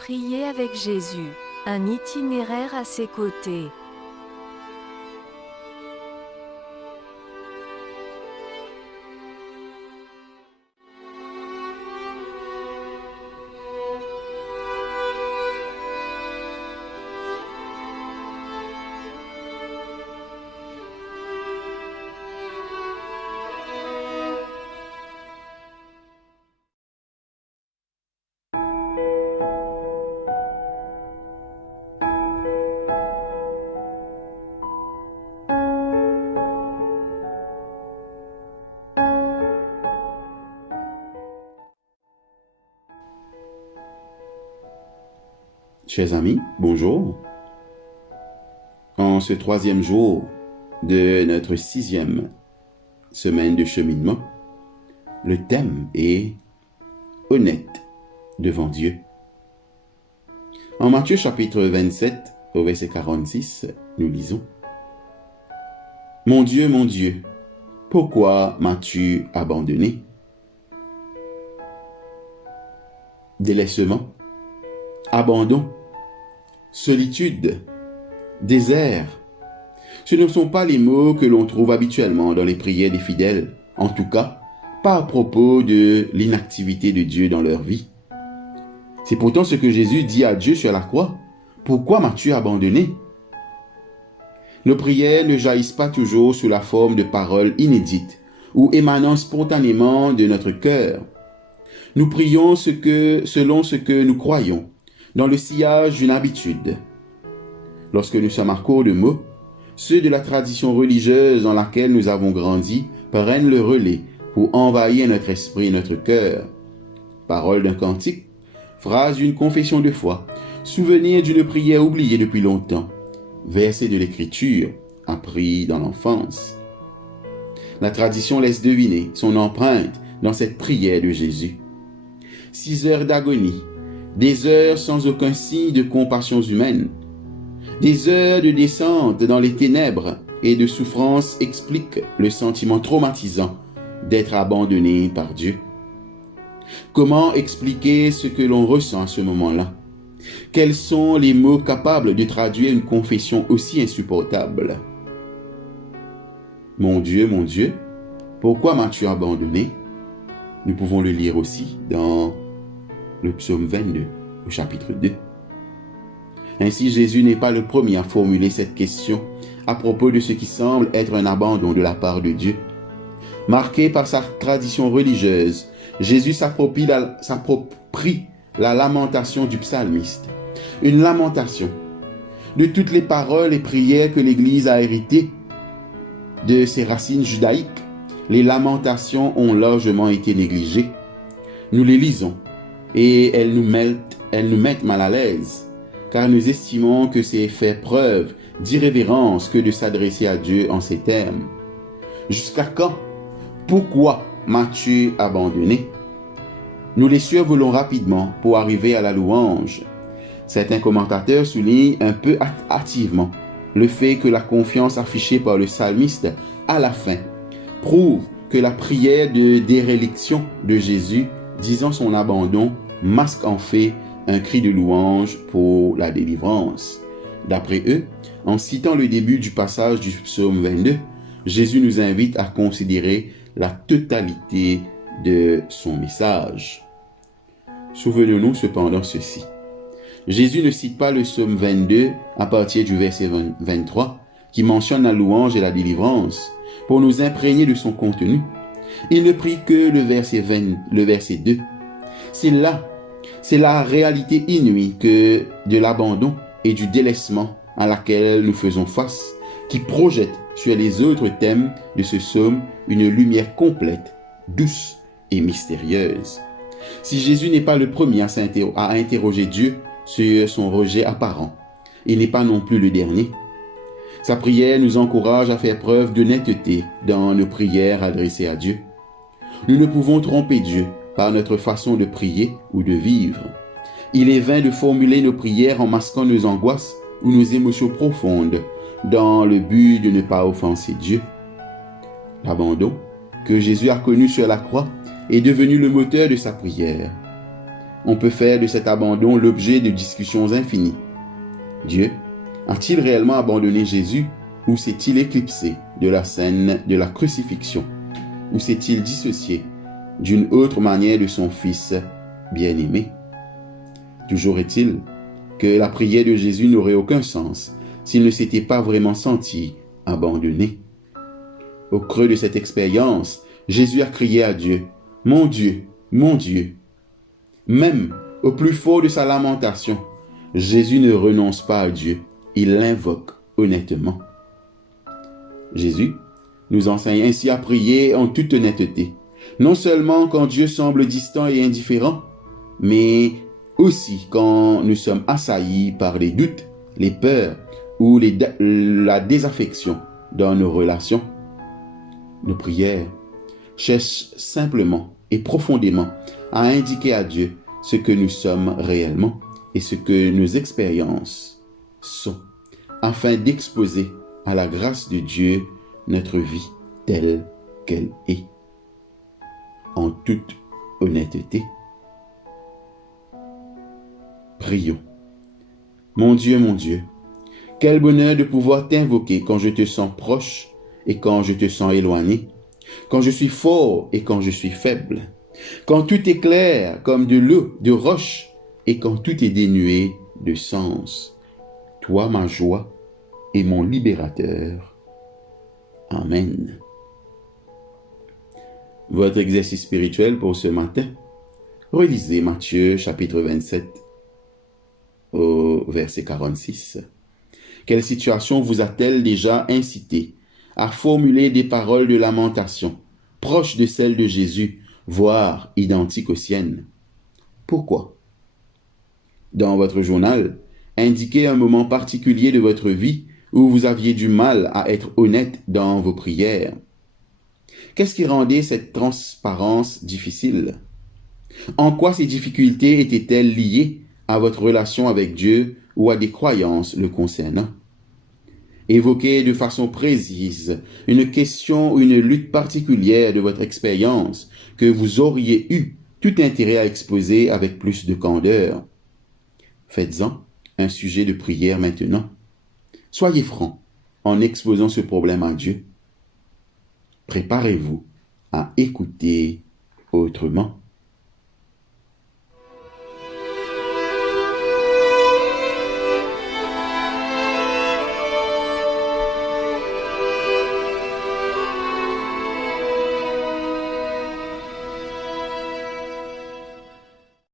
Prier avec Jésus, un itinéraire à ses côtés. Chers amis, bonjour. En ce 3e jour de notre 6e semaine de cheminement, le thème est « Honnête devant Dieu ». En Matthieu chapitre 27, au verset 46, nous lisons « Mon Dieu, pourquoi m'as-tu abandonné ?» Délaissement, abandon, solitude, désert. Ce ne sont pas les mots que l'on trouve habituellement dans les prières des fidèles, en tout cas, pas à propos de l'inactivité de Dieu dans leur vie. C'est pourtant ce que Jésus dit à Dieu sur la croix. « Pourquoi m'as-tu abandonné ?» Nos prières ne jaillissent pas toujours sous la forme de paroles inédites ou émanant spontanément de notre cœur. Nous prions selon ce que nous croyons, dans le sillage d'une habitude. Lorsque nous sommes à court de mots, ceux de la tradition religieuse dans laquelle nous avons grandi prennent le relais pour envahir notre esprit et notre cœur. Paroles d'un cantique, phrases d'une confession de foi, souvenirs d'une prière oubliée depuis longtemps, versets de l'écriture appris dans l'enfance. La tradition laisse deviner son empreinte dans cette prière de Jésus. 6 heures d'agonie, des heures sans aucun signe de compassion humaine, des heures de descente dans les ténèbres et de souffrance expliquent le sentiment traumatisant d'être abandonné par Dieu. Comment expliquer ce que l'on ressent à ce moment-là? Quels sont les mots capables de traduire une confession aussi insupportable? Mon Dieu, pourquoi m'as-tu abandonné? Nous pouvons le lire aussi dans le psaume 22, au chapitre 2. Ainsi, Jésus n'est pas le premier à formuler cette question à propos de ce qui semble être un abandon de la part de Dieu. Marqué par sa tradition religieuse, Jésus s'approprie la lamentation du psalmiste. Une lamentation de toutes les paroles et prières que l'Église a héritées de ses racines judaïques. Les lamentations ont largement été négligées. Nous les lisons et elles nous mettent mal à l'aise, car nous estimons que c'est faire preuve d'irrévérence que de s'adresser à Dieu en ces termes. Jusqu'à quand? Pourquoi m'as-tu abandonné? Nous les survolons rapidement pour arriver à la louange. Certains commentateurs soulignent un peu hâtivement le fait que la confiance affichée par le psalmiste à la fin prouve que la prière de déréliction de Jésus disant son abandon masque en fait un cri de louange pour la délivrance. D'après eux, en citant le début du passage du psaume 22, Jésus nous invite à considérer la totalité de son message. Souvenons-nous cependant ceci. Jésus ne cite pas le psaume 22 à partir du verset 23 qui mentionne la louange et la délivrance pour nous imprégner de son contenu. Il ne prie que le verset 2. C'est la réalité inouïe que de l'abandon et du délaissement à laquelle nous faisons face, qui projette sur les autres thèmes de ce psaume une lumière complète, douce et mystérieuse. Si Jésus n'est pas le premier à interroger Dieu sur son rejet apparent, il n'est pas non plus le dernier. Sa prière nous encourage à faire preuve d'honnêteté dans nos prières adressées à Dieu. Nous ne pouvons tromper Dieu par notre façon de prier ou de vivre. Il est vain de formuler nos prières en masquant nos angoisses ou nos émotions profondes dans le but de ne pas offenser Dieu. L'abandon que Jésus a connu sur la croix est devenu le moteur de sa prière. on peut faire de cet abandon l'objet de discussions infinies. Dieu a-t-il réellement abandonné Jésus ou s'est-il éclipsé de la scène de la crucifixion? Ou s'est-il dissocié d'une autre manière de son Fils bien-aimé? Toujours est-il que la prière de Jésus n'aurait aucun sens s'il ne s'était pas vraiment senti abandonné. Au creux de cette expérience, Jésus a crié à Dieu, « Mon Dieu, mon Dieu !» Même au plus fort de sa lamentation, Jésus ne renonce pas à Dieu, il l'invoque honnêtement. Jésus nous enseigne ainsi à prier en toute honnêteté, non seulement quand Dieu semble distant et indifférent, mais aussi quand nous sommes assaillis par les doutes, les peurs ou la désaffection dans nos relations. Nos prières cherchent simplement et profondément à indiquer à Dieu ce que nous sommes réellement et ce que nos expériences sont, afin d'exposer à la grâce de Dieu notre vie telle qu'elle est, en toute honnêteté. Prions. Mon Dieu, quel bonheur de pouvoir t'invoquer quand je te sens proche et quand je te sens éloigné, quand je suis fort et quand je suis faible, quand tout est clair comme de l'eau, de roche, et quand tout est dénué de sens. Toi, ma joie et mon libérateur. Amen. Votre exercice spirituel pour ce matin. Relisez Matthieu chapitre 27 au verset 46. Quelle situation vous a-t-elle déjà incité à formuler des paroles de lamentation, proches de celles de Jésus, voire identiques aux siennes? Pourquoi? Dans votre journal, indiquez un moment particulier de votre vie où vous aviez du mal à être honnête dans vos prières. Qu'est-ce qui rendait cette transparence difficile? En quoi ces difficultés étaient-elles liées à votre relation avec Dieu ou à des croyances le concernant? Évoquez de façon précise une question ou une lutte particulière de votre expérience que vous auriez eu tout intérêt à exposer avec plus de candeur. Faites-en un sujet de prière maintenant. Soyez franc en exposant ce problème à Dieu. Préparez-vous à écouter autrement.